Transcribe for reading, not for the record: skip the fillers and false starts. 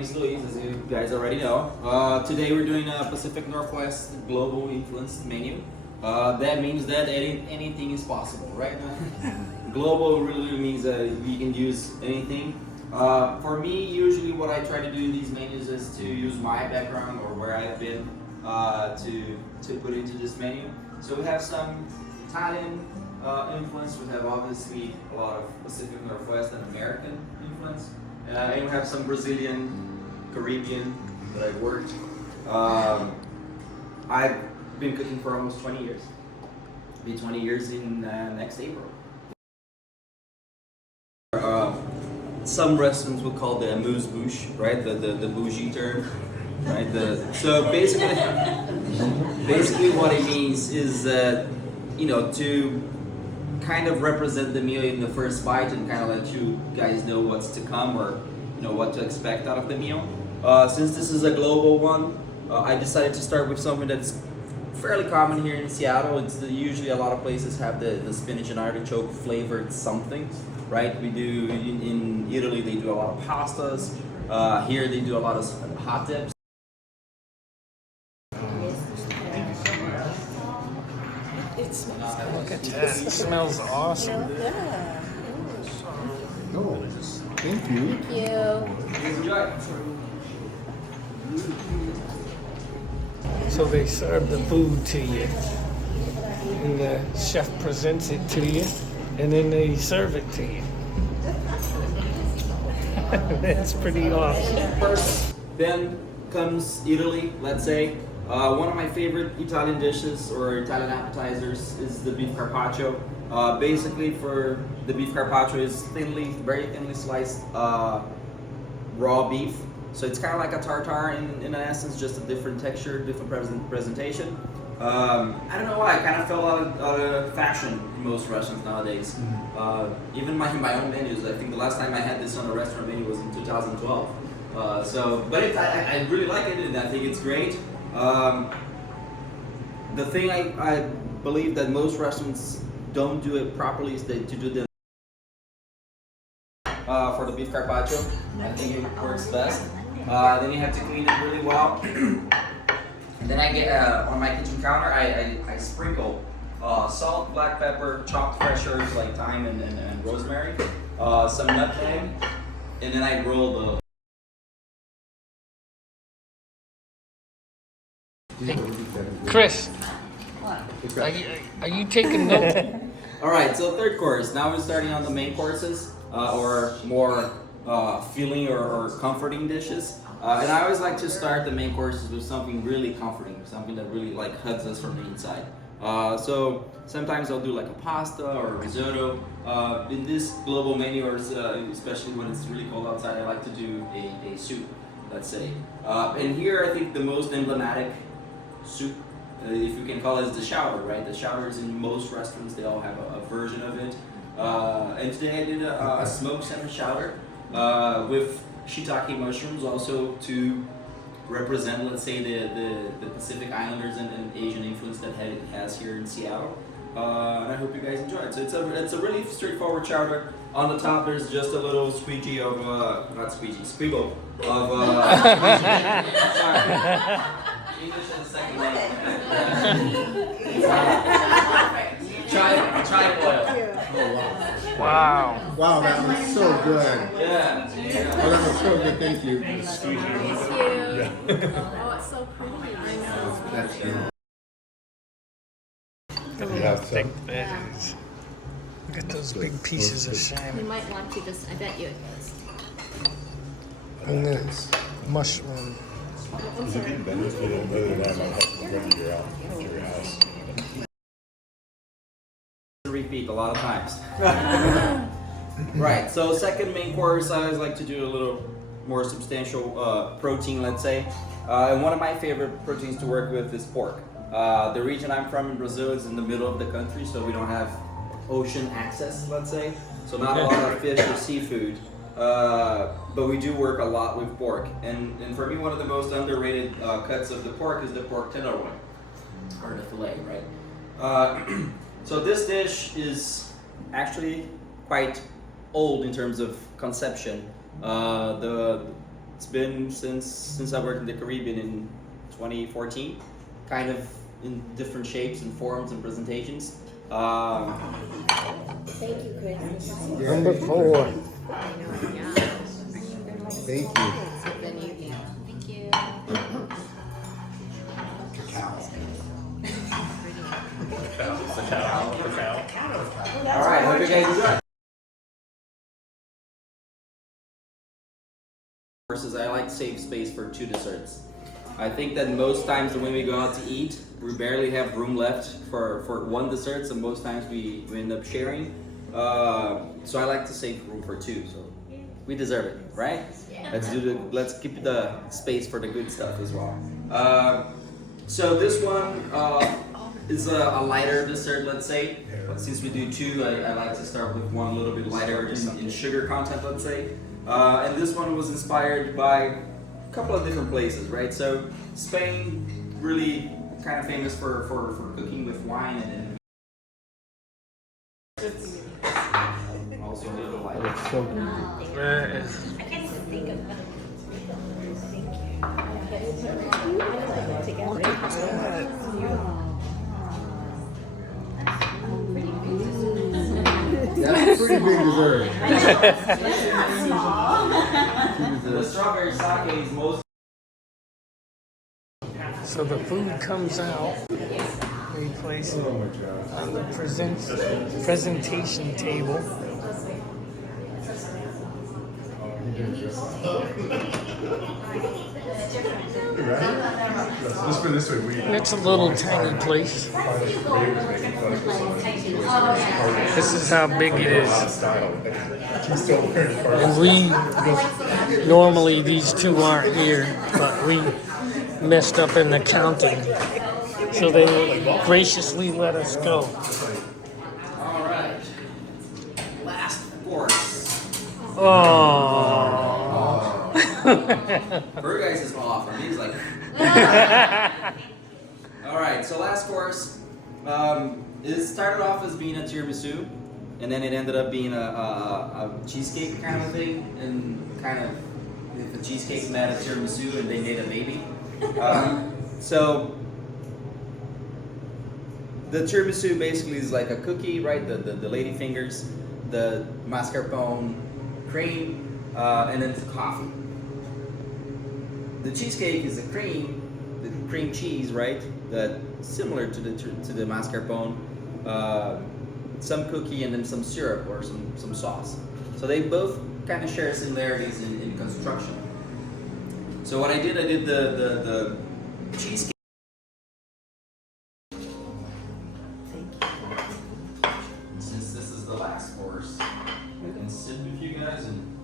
It's Luis, as you guys already know. Today we're doing a Pacific Northwest Global Influence menu. That means that anything is possible, right? Global really means that you can use anything. For me, usually what I try to do in these menus is to use my background or where I've been to put into this menu. So we have some Italian influence. We have obviously a lot of Pacific Northwest and American influence. And we have some Brazilian, Caribbean that I've worked. I've been cooking for almost 20 years. It'll be 20 years in next April. Some restaurants would call the amuse-bouche, right? The bougie term, right? So basically what it means is that, to kind of represent the meal in the first bite and kind of let you guys know what's to come or what to expect out of the meal. Since this is a global one, I decided to start with something that's fairly common here in Seattle. It's usually a lot of places have the spinach and artichoke flavored something, right? We do in Italy they do a lot of pastas. Here they do a lot of hot dips. It smells good. Look at that. It smells awesome. Yeah. Oh, thank you. Thank you. Please enjoy. So they serve the food to you, and the chef presents it to you, and then they serve it to you. That's pretty awesome. First, then comes Italy, let's say. One of my favorite Italian dishes or Italian appetizers is the beef carpaccio. Basically, for the beef carpaccio is very thinly sliced raw beef. So it's kind of like a tartare in essence, just a different texture, different presentation. I don't know why, I kind of fell out of fashion in most restaurants nowadays. Even my own menus, I think the last time I had this on a restaurant menu was in 2012. I really like it and I think it's great. The thing I believe that most restaurants don't do it properly is to do the for the beef carpaccio. I think it works best. Then you have to clean it really well. And then I get on my kitchen counter, I sprinkle salt, black pepper, chopped fresh herbs like thyme and rosemary, some nutmeg, and then I roll the. Chris, are you taking notes? All right, so third course. Now we're starting on the main courses or more filling or comforting dishes. And I always like to start the main courses with something really comforting, something that really hugs us from the inside. So sometimes I'll do like a pasta or a risotto. In this global menu, or especially when it's really cold outside, I like to do a soup, let's say. And here I think the most emblematic soup, if you can call it, is the chowder, right? The chowders in most restaurants, they all have a version of it. And today I did a smoked salmon chowder with shiitake mushrooms, also to represent, let's say, the Pacific Islanders and Asian influence that it has here in Seattle. And I hope you guys enjoy it. So it's a really straightforward chowder. On the top, there's just a little squeegee of squeebo of English is the second language. Chai oil. Oh, wow. Wow. Wow, that was so good. Yeah. Oh, that was so good. Thank you. Thank you. Oh, it's so pretty. I know. That's good. Thick that is. Look at those big pieces of You salmon. might want to just, I bet you it is. And the mushroom. Is it getting better? So they don't really want to help you run your house. Repeat a lot of times. Right, so second main course, I always like to do a little more substantial protein, let's say. And one of my favorite proteins to work with is pork. The region I'm from in Brazil is in the middle of the country, so we don't have ocean access, let's say. So not a lot of fish or seafood. But we do work a lot with pork. And for me, one of the most underrated cuts of the pork is the pork tenderloin, or the fillet, right? So this dish is actually quite old in terms of conception. The It's been since I worked in the Caribbean in 2014, kind of in different shapes and forms and presentations. Thank you, Chris. Number 4. Thank you. Thank you. All right, hope you guys enjoy. Versus, I like to save space for 2 desserts. I think that most times when we go out to eat, we barely have room left for 1 dessert, so most times we end up sharing. So I like to save room for 2. So we deserve it, right? Let's keep the space for the good stuff as well. So this one is a lighter dessert, let's say. But since we do 2, I like to start with one a little bit lighter in sugar content, let's say. And this one was inspired by a couple of different places, right? So Spain, really kind of famous for cooking with wine and also a little lighter. It's so good. That is That's a pretty big dessert. The strawberry sake is most. so the food comes out. We place it on the presentation table. Let's put it this way. It's a little tiny place. This is how big it is. And we normally these 2 aren't here, but we messed up in the counting, so they graciously let us go. All right. Last course. Oh. Burguys is off, and he's like. All right. So last course, it started off as being a tiramisu, and then it ended up being a cheesecake kind of a thing, and kind of the cheesecake met a tiramisu, and they made a baby. So the tiramisu basically is like a cookie, right? The lady fingers, the mascarpone, cream, and then coffee. The cheesecake is the cream cheese, right? That similar to the mascarpone, some cookie and then some syrup or some sauce. So they both kind of share similarities in construction. So what I did the cheesecake. Since this is the last course, I can sit with you guys and